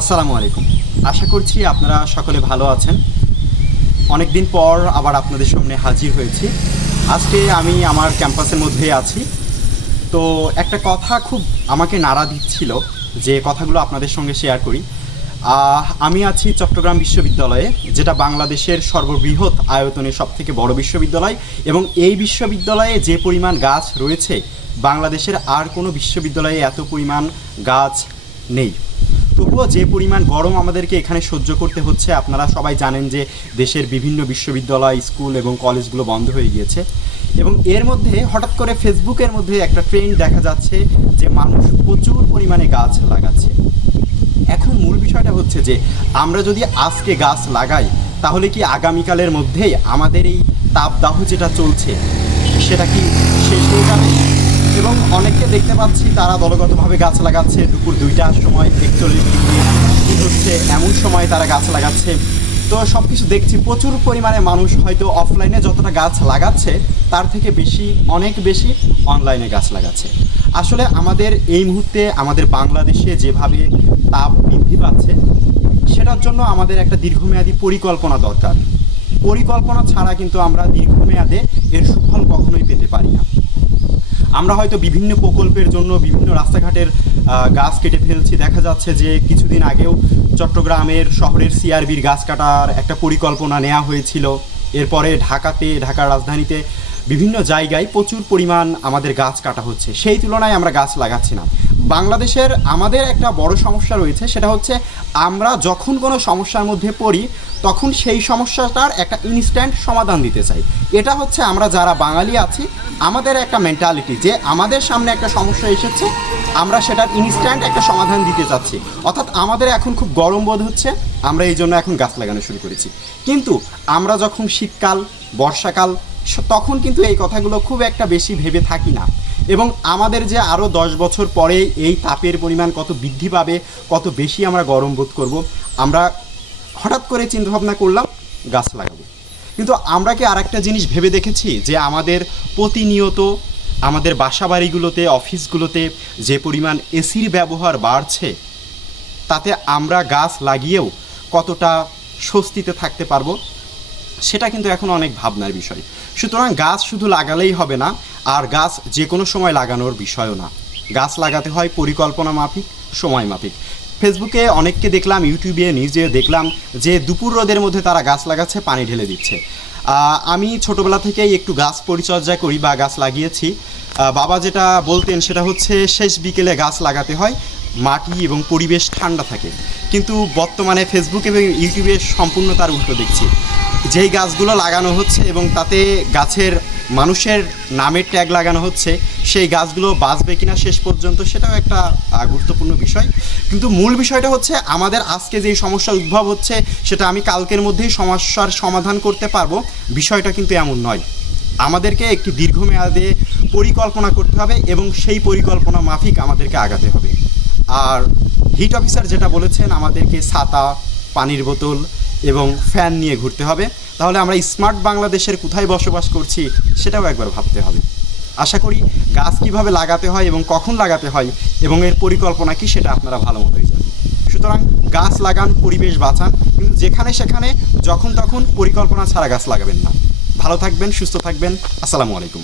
আসসালামু আলাইকুম। আশা করছি আপনারা সকলে ভালো আছেন। অনেক দিন পর আবার আপনাদের সামনে হাজির হয়েছি। আজকে আমি আমার ক্যাম্পাসের মধ্যে আছি। তো একটা কথা খুব আমাকে নাড়া দিচ্ছিল যে কথাগুলো আপনাদের সঙ্গে শেয়ার করি। আমি আছি চট্টগ্রাম বিশ্ববিদ্যালয়ে, যেটা বাংলাদেশের সর্ববৃহৎ আয়তনের সবথেকে বড় বিশ্ববিদ্যালয়, এবং এই বিশ্ববিদ্যালয়ে যে পরিমাণ গাছ রয়েছে বাংলাদেশের আর কোনো বিশ্ববিদ্যালয়ে এত পরিমাণ গাছ নেই। তবুও যে পরিমাণ গরম আমাদেরকে এখানে সহ্য করতে হচ্ছে, আপনারা সবাই জানেন যে দেশের বিভিন্ন বিশ্ববিদ্যালয়, স্কুল এবং কলেজগুলো বন্ধ হয়ে গিয়েছে। এবং এর মধ্যে হঠাৎ করে ফেসবুকের মধ্যে একটা ট্রেন্ড দেখা যাচ্ছে যে মানুষ প্রচুর পরিমাণে গাছ লাগাচ্ছে। এখন মূল বিষয়টা হচ্ছে যে আমরা যদি আজকে গাছ লাগাই, তাহলে কি আগামীকালের মধ্যেই আমাদের এই তাপদাহ যেটা চলছে সেটা কি শেষ হয়ে যাবে? এবং অনেককে দেখতে পাচ্ছি তারা দলগতভাবে গাছ লাগাচ্ছে। দুপুর 2টার সময় 41 ডিগ্রি হচ্ছে, এমন সময় তারা গাছ লাগাচ্ছে। তো সব কিছু দেখছি, প্রচুর পরিমাণে মানুষ হয়তো অফলাইনে যতটা গাছ লাগাচ্ছে তার থেকে বেশি, অনেক বেশি অনলাইনে গাছ লাগাচ্ছে। আসলে আমাদের এই মুহূর্তে আমাদের বাংলাদেশে যেভাবে তাপ বৃদ্ধি পাচ্ছে, সেটার জন্য আমাদের একটা দীর্ঘমেয়াদী পরিকল্পনা দরকার। পরিকল্পনা ছাড়া কিন্তু আমরা দীর্ঘমেয়াদে এর সুফল কখনোই পেতে পারি না। আমরা হয়তো বিভিন্ন প্রকল্পের জন্য বিভিন্ন রাস্তাঘাটের গাছ কেটে ফেলছি। দেখা যাচ্ছে যে কিছুদিন আগেও চট্টগ্রামের শহরের সিআরবির গাছ কাটার একটা পরিকল্পনা নেওয়া হয়েছিল। এরপরে ঢাকার রাজধানীতে বিভিন্ন জায়গায় প্রচুর পরিমাণ আমাদের গাছ কাটা হচ্ছে, সেই তুলনায় আমরা গাছ লাগাচ্ছি না। বাংলাদেশের আমাদের একটা বড় সমস্যা রয়েছে, সেটা হচ্ছে আমরা যখন কোনো সমস্যার মধ্যে পড়ি তখন সেই সমস্যাটার একটা ইনস্ট্যান্ট সমাধান দিতে চাই। এটা হচ্ছে আমরা যারা বাঙালি আছি আমাদের একটা মেন্টালিটি, যে আমাদের সামনে একটা সমস্যা এসেছে, আমরা সেটার ইনস্ট্যান্ট একটা সমাধান দিতে চাচ্ছি। অর্থাৎ আমাদের এখন খুব গরম বোধ হচ্ছে, আমরা এই জন্য এখন গাছ লাগানো শুরু করেছি। কিন্তু আমরা যখন শীতকাল, বর্ষাকাল, তখন কিন্তু এই কথাগুলো খুব একটা বেশি ভেবে থাকি না। এবং আমাদের যে আরও 10 বছর পরে এই তাপের পরিমাণ কত বৃদ্ধি পাবে, কত বেশি আমরা গরম বোধ করব, আমরা হঠাৎ করে চিন্তাভাবনা করলাম গাছ লাগাবো। কিন্তু আমরা কি আর একটা জিনিস ভেবে দেখেছি যে আমাদের প্রতিনিয়ত আমাদের বাসাবাড়িগুলোতে, অফিসগুলোতে যে পরিমাণ এসির ব্যবহার বাড়ছে, তাতে আমরা গাছ লাগিয়েও কতটা স্বস্তিতে থাকতে পারবো, সেটা কিন্তু এখন অনেক ভাবনার বিষয়। সুতরাং গাছ শুধু লাগালেই হবে না, আর গাছ যে কোনো সময় লাগানোর বিষয়ও না। গাছ লাগাতে হয় পরিকল্পনা মাফিক, সময় মাফিক। ফেসবুকে অনেককে দেখলাম, ইউটিউবে নিজে দেখলাম যে দুপুর রোদের মধ্যে তারা গাছ লাগাচ্ছে, পানি ঢেলে দিচ্ছে। আমি ছোটোবেলা থেকেই একটু গাছ পরিচর্যা করি বা গাছ লাগিয়েছি। বাবা যেটা বলতেন সেটা হচ্ছে শেষ বিকেলে গাছ লাগাতে হয়, মাটি এবং পরিবেশ ঠান্ডা থাকে। কিন্তু বর্তমানে ফেসবুক এবং ইউটিউবে সম্পূর্ণ তার উল্টো দেখছি। যেই গাছগুলো লাগানো হচ্ছে এবং তাতে গাছের মানুষের নামের ট্যাগ লাগানো হচ্ছে, সেই গাছগুলো বাঁচবে কিনা শেষ পর্যন্ত, সেটাও একটা গুরুত্বপূর্ণ বিষয়। কিন্তু মূল বিষয়টা হচ্ছে আমাদের আজকে যেই সমস্যা উদ্ভব হচ্ছে, সেটা আমি কালকের মধ্যেই সমস্যার সমাধান করতে পারবো, বিষয়টা কিন্তু এমন নয়। আমাদেরকে একটি দীর্ঘমেয়াদে পরিকল্পনা করতে হবে এবং সেই পরিকল্পনা মাফিক আমাদেরকে আগাতে হবে। আর হিট অফিসার যেটা বলেছেন, আমাদেরকে ছাতা, পানির বোতল এবং ফ্যান নিয়ে ঘুরতে হবে। তাহলে আমরা স্মার্ট বাংলাদেশের কোথায় বসবাস করছি সেটাও একবার ভাবতে হবে। আশা করি গাছ কীভাবে লাগাতে হয় এবং কখন লাগাতে হয় এবং এর পরিকল্পনা কী, সেটা আপনারা ভালো মতোই জানেন। সুতরাং গাছ লাগান, পরিবেশ বাঁচান, কিন্তু যেখানে সেখানে যখন তখন পরিকল্পনা ছাড়া গাছ লাগাবেন না। ভালো থাকবেন, সুস্থ থাকবেন। আসসালামু আলাইকুম।